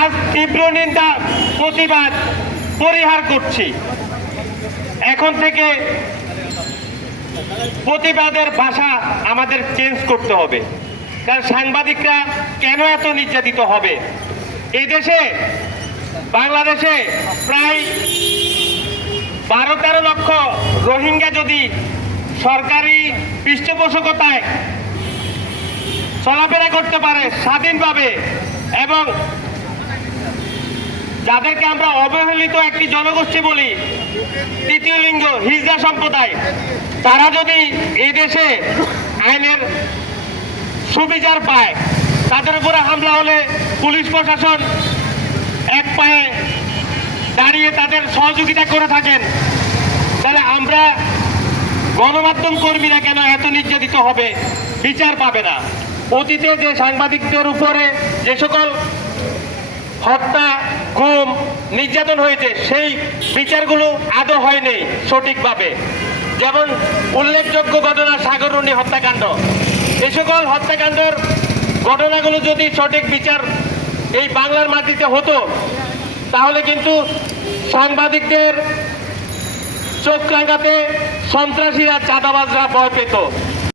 আজ তীব্র নিন্দা প্রতিবাদ পরিহার করছি। এখন থেকে প্রতিবাদের ভাষা আমাদের চেঞ্জ করতে হবে। কারণ সাংবাদিকরা কেন এত নির্যাতিত হবে? এই দেশে বাংলাদেশে প্রায় 12-13 লক্ষ রোহিঙ্গা যদি সরকারি পৃষ্ঠপোষকতায় চলাফেরা করতে পারে স্বাধীনভাবে, এবং যাদেরকে আমরা অবহেলিত একটি জনগোষ্ঠী বলি, তৃতীয় লিঙ্গ হিজড়া সম্প্রদায়, তারা যদি এই দেশে আইনের সুবিচার পায়, তাদের উপরে হামলা হলে পুলিশ প্রশাসন এক পায়ে দাঁড়িয়ে তাদের সহযোগিতা করে থাকেন, তাহলে আমরা গণমাধ্যম কর্মীরা কেন এত নির্যাতিত হবে, বিচার পাবে না? অতীতে যে সাংবাদিকদের উপরে যে সকল হত্যা, গুম, নির্যাতন হয়েছে, সেই বিচারগুলো আদৌ হয়নি সঠিকভাবে। যেমন উল্লেখযোগ্য ঘটনা সাগররুনি হত্যাকাণ্ড। এই সকল হত্যাকাণ্ডের ঘটনাগুলো যদি সঠিক বিচার এই বাংলার মাটিতে হতো, তাহলে কিন্তু সাংবাদিকদের চোখ রাঙাতে সন্ত্রাসীরা, চাঁদাবাজরা ভয় পেত।